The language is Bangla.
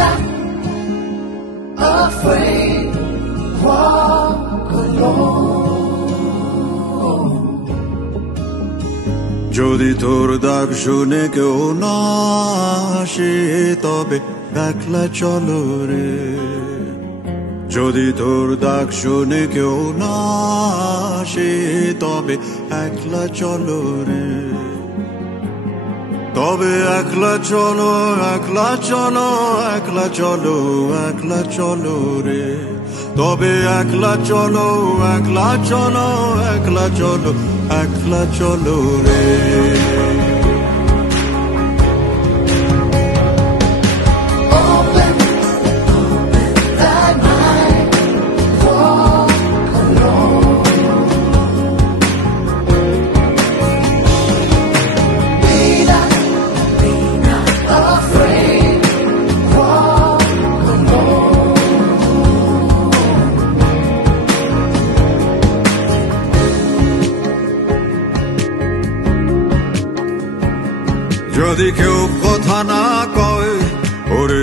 not afraid, walk alone. যদি তোর ডাক শুনে কেউ না আসে তবে একলা চলো রে, যদি তোর ডাক শুনে কেউ না আসে তবে একলা চলো রে, তবে একলা চলো, একলা চলো, একলা চলো, একলা চলো রে, তবে একলা চলো, একলা চলো, একলা চলো, একলা চলো রে। যদি কেউ কথা না কয় ওরে